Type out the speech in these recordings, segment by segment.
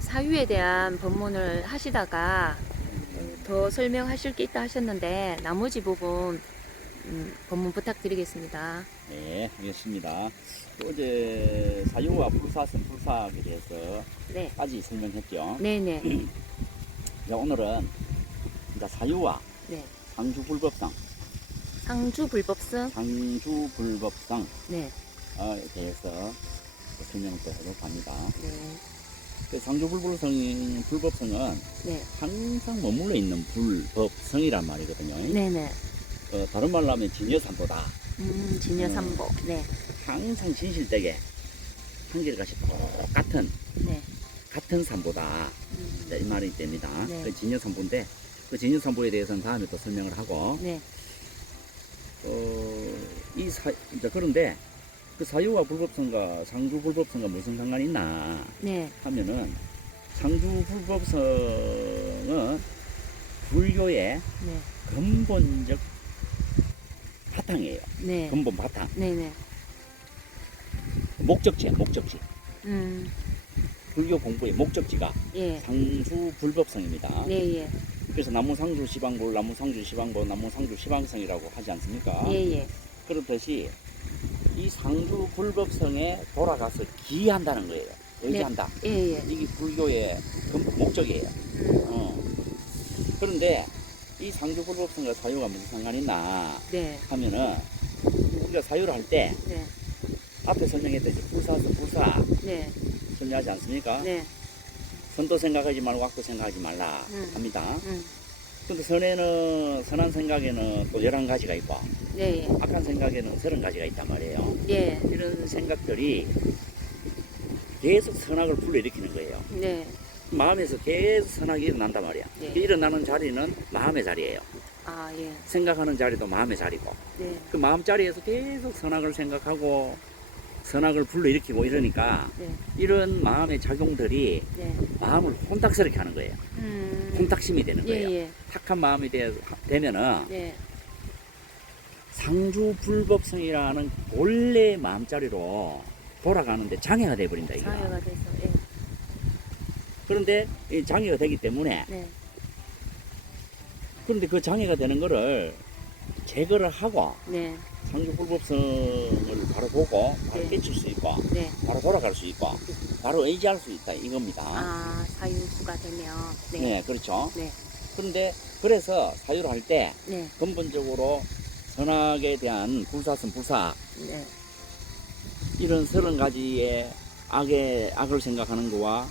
사유에 대한 법문을 하시다가 더 설명하실 게 있다 하셨는데 나머지 부분 법문 부탁드리겠습니다. 네, 알겠습니다. 어제 사유와 불사선 불사학에 대해서 네, 까지 설명했죠. 네네, 자, 오늘은 이제 사유와 네. 상주불법성에 상주 불법성, 대해서 네, 설명을 또 하도록 합니다. 네, 그 상주불법성은 네, 항상 머물러 있는 불법성이란 말이거든요. 네네. 다른 말로 하면 진여삼보다 진여삼보, 네, 항상 진실되게 한결같이 똑같은 네, 같은 삼보다 이 말이 됩니다. 네. 그 진여삼보인데 그 진여삼보에 대해서는 다음에 또 설명을 하고 네, 이제 그런데 그 사유와 불법성과 상주 불법성과 무슨 상관이 있나 네, 하면은 상주 불법성은 불교의 네, 근본적 바탕이에요. 네, 근본 바탕. 네네. 목적지. 불교 공부의 목적지가 예, 상주 불법성입니다. 예, 예, 그래서 나무상주 시방볼, 나무상주 시방보, 나무상주 시방성이라고 하지 않습니까? 예, 예. 그렇듯이 이 상주 불법성에 돌아가서 기한다는 거예요. 의지한다. 예, 예. 이게 불교의 근본 목적이에요. 그런데 이 상주 불법성과 사유가 무슨 상관이 있나 네, 하면은 우리가 사유를 할 때 네, 앞에 설명했듯이 불사서 불사 네, 설명하지 않습니까? 네, 선도 생각하지 말고 악도 생각하지 말라 합니다. 음, 근데 선한 생각에는 또 11가지가 있고 네, 예, 악한 생각에는 30가지가 있단 말이에요. 예, 이런 생각들이 계속 선악을 불러일으키는 거예요. 네, 마음에서 계속 선악이 일어난단 말이야. 네. 그 일어나는 자리는 마음의 자리예요. 아, 예, 생각하는 자리도 마음의 자리고 네, 그 마음 자리에서 계속 선악을 생각하고 선악을 불러일으키고 이러니까 네, 이런 마음의 작용들이 네, 마음을 혼탁스럽게 하는 거예요. 혼탁심이 되는 예, 거예요. 예, 탁한 마음이 되면은 네, 상주 불법성이라는 본래 마음자리로 돌아가는데 장애가 돼버린다 이거. 사회가 돼서, 예, 그런데 이 장애가 되기 때문에 네, 그런데 그 장애가 되는 거를 제거를 하고 네, 상주 불법성을 바로 보고 바로 네. 깨칠 수 있고 네, 바로 돌아갈 수 있고 바로 의지할 수 있다 이겁니다. 아, 사유수가 되면, 네, 네, 그렇죠. 네, 그런데 그래서 사유를 할 때 네, 근본적으로 선악에 대한 불사선 불사 네, 이런 30가지의 악을 생각하는 거와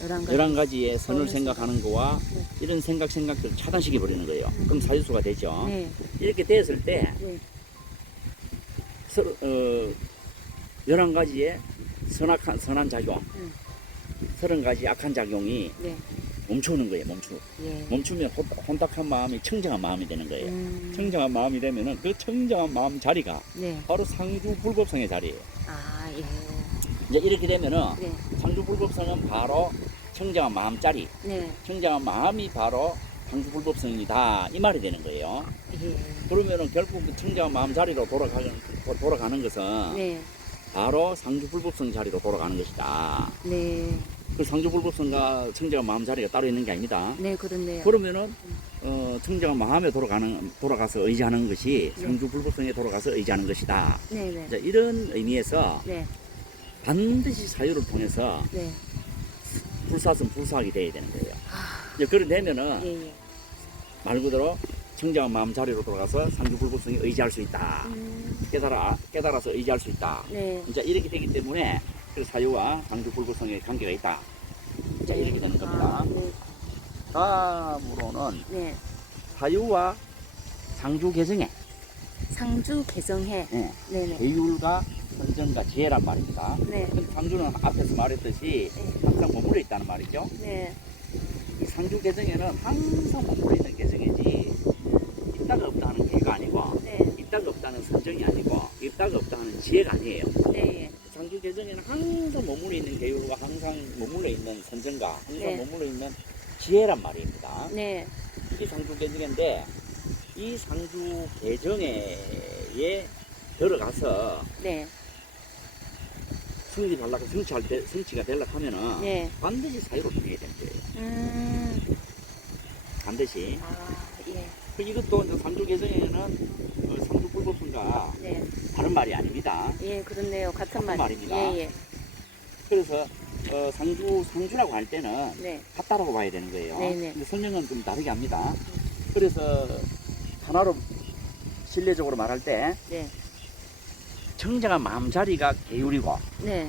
11가지의 선을 생각하는 거와 네. 이런 생각들을 차단시켜 버리는 거예요. 그럼 사유수가 되죠. 네, 이렇게 됐을 때 네, 11가지의 선한 작용, 30가지 악한 작용이 네, 멈추는 거예요. 예, 멈추면 혼탁한 마음이 청정한 마음이 되는 거예요. 음, 청정한 마음이 되면은 그 청정한 마음 자리가 네, 바로 상주 불법성의 자리예요. 아, 예, 이제 이렇게 되면은 네, 상주 불법성은 바로 청정한 마음 자리, 네, 청정한 마음이 바로 상주 불법성이다 이 말이 되는 거예요. 예, 그러면은 결국 그 청정한 마음 자리로 돌아가는 것은 네, 바로 상주 불법성 자리로 돌아가는 것이다. 네, 그 상주 불법성과 청정한 마음 자리가 따로 있는 게 아니다. 네, 그렇네요. 그러면은 청정한 마음에 돌아가서 의지하는 것이 네. 상주 불법성에 돌아가서 의지하는 것이다. 네, 네, 이제 이런 의미에서 네, 반드시 사유를 통해서 네, 불사선 불사하게 돼야 되는 거예요. 아, 이제 그런 되면은 예, 예, 말 그대로 청정한 마음 자리로 돌아가서 상주 불법성에 의지할 수 있다. 깨달아서 의지할 수 있다. 네, 이제 이렇게 되기 때문에 그 사유와 상주 불법성의 관계가 있다. 이제 이렇게 되는 겁니다. 아, 네, 다음으로는 네, 사유와 상주 개성의 상주 개성해, 네, 네, 계율과 선정과 지혜란 말입니다. 네, 근데 상주는 앞에서 말했듯이 항상 머물러 있다는 말이죠. 네, 이 상주 개성에는 항상 머물러 있는 개성이지 있다가 없다 하는 계가 아니고 네, 있다가 없다는 선정이 아니고 있다가 없다 하는 지혜가 아니에요. 네, 상주 개성에는 항상 머물러 있는 계율과 항상 머물러 있는 선정과 항상 네. 머물러 있는 지혜란 말입니다. 네, 이게 상주 개정인데 이 상주 개정에 들어가서 네, 성립하려고 성취가 되려고 하면은 네. 반드시 사유를 통해야 되는 거예요. 반드시. 아, 예. 이것도 이제 상주 개정에는 상주 불법성과 네. 다른 말이 아닙니다. 예, 그렇네요. 같은 말. 말입니다. 예, 예. 그래서 상주라고 할 때는 네. 같다라고 봐야 되는 거예요. 네네. 근데 설명은 좀 다르게 합니다. 그래서 하나로 실내적으로 말할 때 네. 청정한 마음자리가 계율이고 네.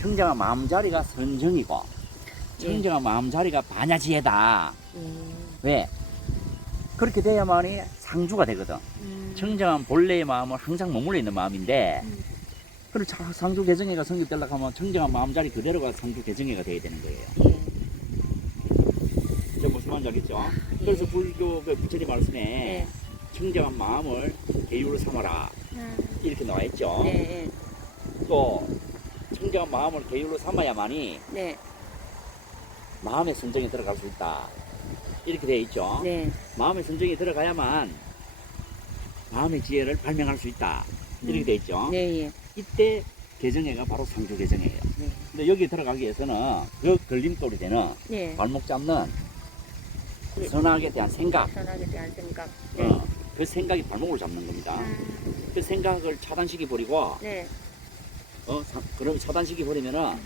청정한 마음자리가 선정이고 청정한 마음자리가 반야지혜다. 왜? 그렇게 돼야만이 상주가 되거든. 청정한 본래의 마음은 항상 머물러 있는 마음인데 그리고 상주 개정회가 성립되려고 하면 청정한 마음자리 그대로가 상주 개정회가 돼야 되는 거예요. 예. 이제 무슨 말인지 알겠죠? 그래서 불교 그 부처님 말씀에 네. 청정한 마음을 계율을 삼아라 이렇게 나와 있죠. 네. 또 청정한 마음을 계율로 삼아야만이 네. 마음의 선정에 들어갈 수 있다 이렇게 되어 있죠. 네. 마음의 선정에 들어가야만 마음의 지혜를 발명할 수 있다 이렇게 되어 있죠. 네. 예. 이때 개정회가 바로 상주 개정회예요. 네. 근데 여기 들어가기 위해서는 그 걸림돌이 되는 네. 발목 잡는 선악에 대한 생각, 선악에 대한 생각. 네. 그 생각이 발목을 잡는 겁니다. 그 생각을 차단시켜 버리고 네. 그럼 차단시켜 버리면은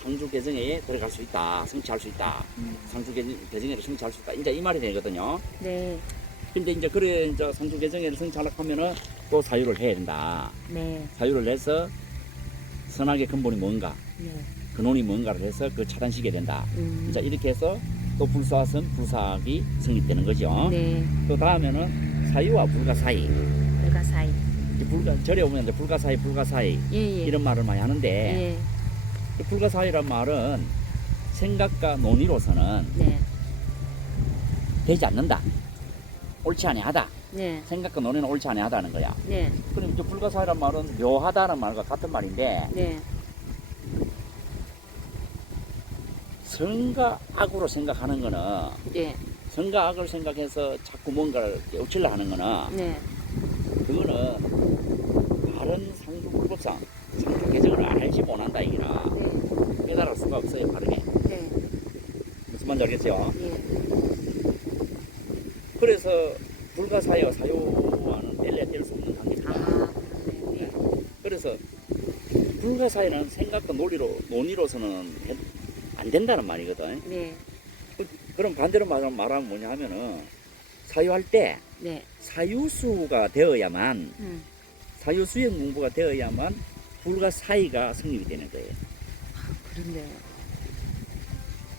상주 개정회에 들어갈 수 있다, 성취할 수 있다, 상주 개정회를 성취할 수 있다. 이제 이 말이 되거든요. 네. 근데 이제 그래 이제 상주 개정회를 성취하려고 하면은 또 사유를 해야 된다. 네. 사유를 내서 선악의 근본이 뭔가, 네. 근원이 뭔가를 해서 그 차단시켜야 된다. 자 이렇게 해서 또 불사선, 불사악이 성립되는 거죠. 네. 또 다음에는 사유와 불가 사이. 불가 사이. 절에 오면 이제 불가 사이, 불가 사이 예, 예. 이런 말을 많이 하는데 예. 이 불가 사이란 말은 생각과 논의로서는 네. 되지 않는다. 옳지 아니하다. 네. 생각과 논의는 옳지 아니하다는 거야. 네. 그럼 이제 불가 사이란 말은 묘하다는 말과 같은 말인데 네. 선과 악으로 생각하는 거는 네. 선과 악을 생각해서 자꾸 뭔가를 깨우치려 하는 거는 네. 그거는 바른 상주 불법상 상주 개정을 알지 못한다 이기라 네. 깨달을 수가 없어요 바르게. 네. 무슨 말인지 알겠죠? 예. 그래서 불가사유와 사유와는 뗄래야 뗄 수 없는 관계입니다. 아, 네. 예. 그래서 불가사유는 생각과 논의로서는 안 된다는 말이거든. 네. 그럼 반대로 말하면 뭐냐 하면은 사유할 때 네. 사유수가 되어야만 사유수행 공부가 되어야만 불가사의가 성립이 되는 거예요. 그런데요.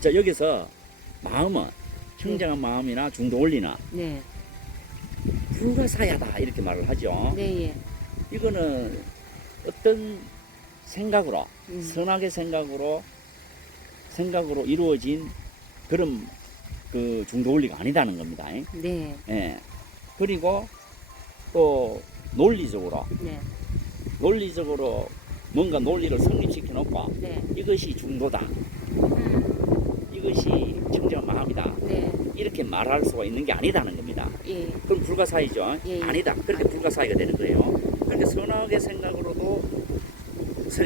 자 여기서 마음은 청정한 마음이나 중도 원리나 네. 불가사야다 이렇게 말을 하죠. 네. 예. 이거는 어떤 생각으로 음. 선악의 생각으로 이루어진 그런 그 중도 원리가 아니다는 겁니다. 네. 예. 그리고 또 논리적으로 뭔가 논리를 성립시켜 놓고 네. 이것이 중도다. 이것이 청정한 마음이다. 네. 이렇게 말할 수가 있는 게 아니다는 겁니다. 예. 그럼 불가사의죠. 예. 아니다. 그렇게 불가사의가 되는 거예요. 그렇게 선악의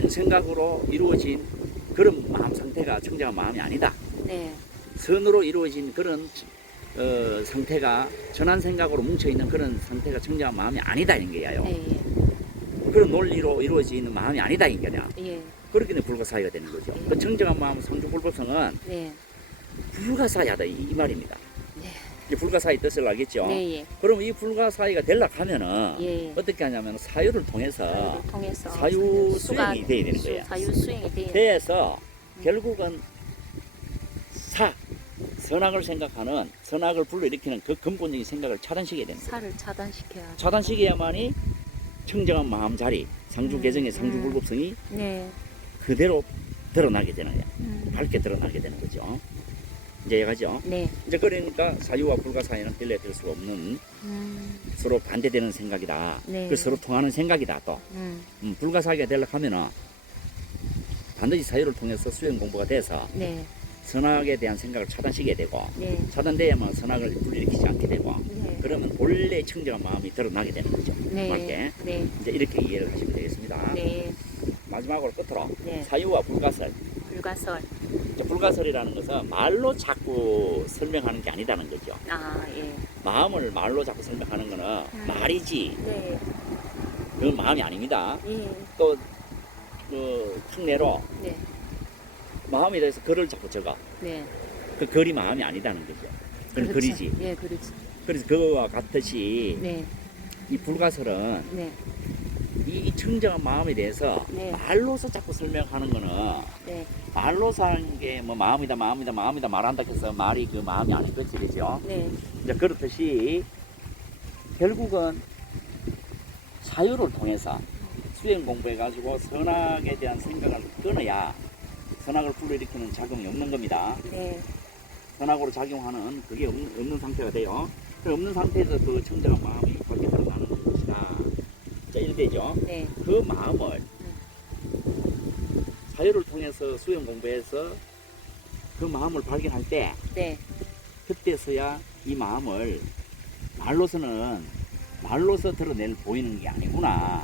생각으로 이루어진 그런 마음 상태가 청정한 마음이 아니다. 네. 선으로 이루어진 그런 상태가 전한 생각으로 뭉쳐있는 그런 상태가 청정한 마음이 아니다 이런 거예요. 예. 그런 논리로 이루어지는 마음이 아니다 이런 거냐. 예. 그렇기 때문에 불가사의가 되는 거죠. 그 청정한 마음 상주불법성은 네. 불가사의하다 이 말입니다. 네. 이 불가사의 뜻을 알겠죠? 네. 예. 그럼 이 불가사의가 되려고 하면은 예. 어떻게 하냐면 사유를 통해서 사유를 통해서 사유 수가 수행이 돼야 되는 거야. 사유 수행이 돼야 돼서 결국은 선악을 생각하는 선악을 불러일으키는 그 근본적인 생각을 차단시켜야 됩니다. 사를 차단시켜야. 차단시켜야만이 청정한 마음 자리, 상주 개정의 상주 불법성이 네. 그대로 드러나게 되는 거야. 음. 밝게 드러나게 되는 거죠. 이제 이해가죠? 네. 이제 그러니까 사유와 불가 사이는 뗄래야 뗄 수가 없는 서로 반대되는 생각이다. 네. 그 서로 통하는 생각이다. 또 불가 사이가 되려고 하면은 반드시 사유를 통해서 수행 공부가 돼서 네. 선악에 대한 생각을 차단시켜야 되고 네. 차단돼야만 선악을 불일으키지 않게 되고 네. 그러면 본래 청정한 마음이 드러나게 되는 거죠. 네. 밝게 네. 이제 이렇게 이해를 하시면 되겠습니다. 네. 마지막으로 끝으로 네. 사유와 불가설. 불가설. 불가설이라는 것은 말로 자꾸 설명하는 게 아니다는 거죠. 아, 예. 마음을 말로 자꾸 설명하는 거는 말이지 네. 그건 마음이 아닙니다. 예. 또 특례로 네. 마음에 대해서 글을 자꾸 적어. 네. 그 글이 마음이 아니다는 거죠. 그건 그렇죠. 글이지. 예, 그렇지. 그래서 그와 같듯이 네. 이 불가설은 네. 이 청정한 마음에 대해서 네. 말로서 자꾸 설명하는 거는 네. 말로서 하는 게 뭐 마음이다 말한다 해서 말이 그 마음이 아닌 거지, 그죠? 네. 이제 그렇듯이 결국은 사유를 통해서 수행 공부해가지고 선악에 대한 생각을 끊어야 선악을 불러일으키는 작용이 없는 겁니다. 네. 선악으로 작용하는 그게 없는 상태가 돼요. 그 없는 상태에서 그 청정한 마음이 밖에 드러나는 것이다. 자, 1대죠. 네. 그 마음을 사유를 통해서 수행 공부해서 그 마음을 발견할 때 네. 그때서야 이 마음을 말로서 드러낼 보이는 게 아니구나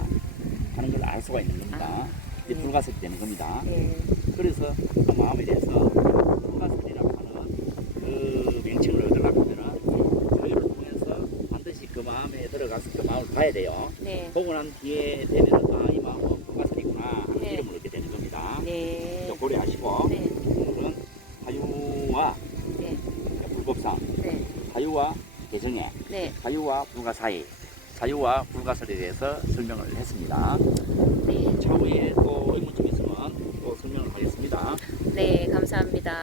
하는 걸 알 수가 있는 겁니다. 이제 네. 불가설이 되는 겁니다. 네. 그래서 그 마음에 대해서 불가설이라고 하는 그 명칭을 얻으려고 하면은 자유를 통해서 반드시 그 마음에 들어가서 그 마음을 봐야 돼요. 네. 보고 난 뒤에 되면은 아, 이 마음은 불가설이구나 하는 네. 이름을 얻게 되는 겁니다. 네. 자, 고려하시고 네. 오늘은 사유와 네. 불법상, 네. 사유와 개정에, 네. 사유와 불가 사이, 사유와 불가설에 대해서 설명을 했습니다. 네. 차후에 또 의문점이 있으면 또 설명을 하겠습니다. 네. 감사합니다.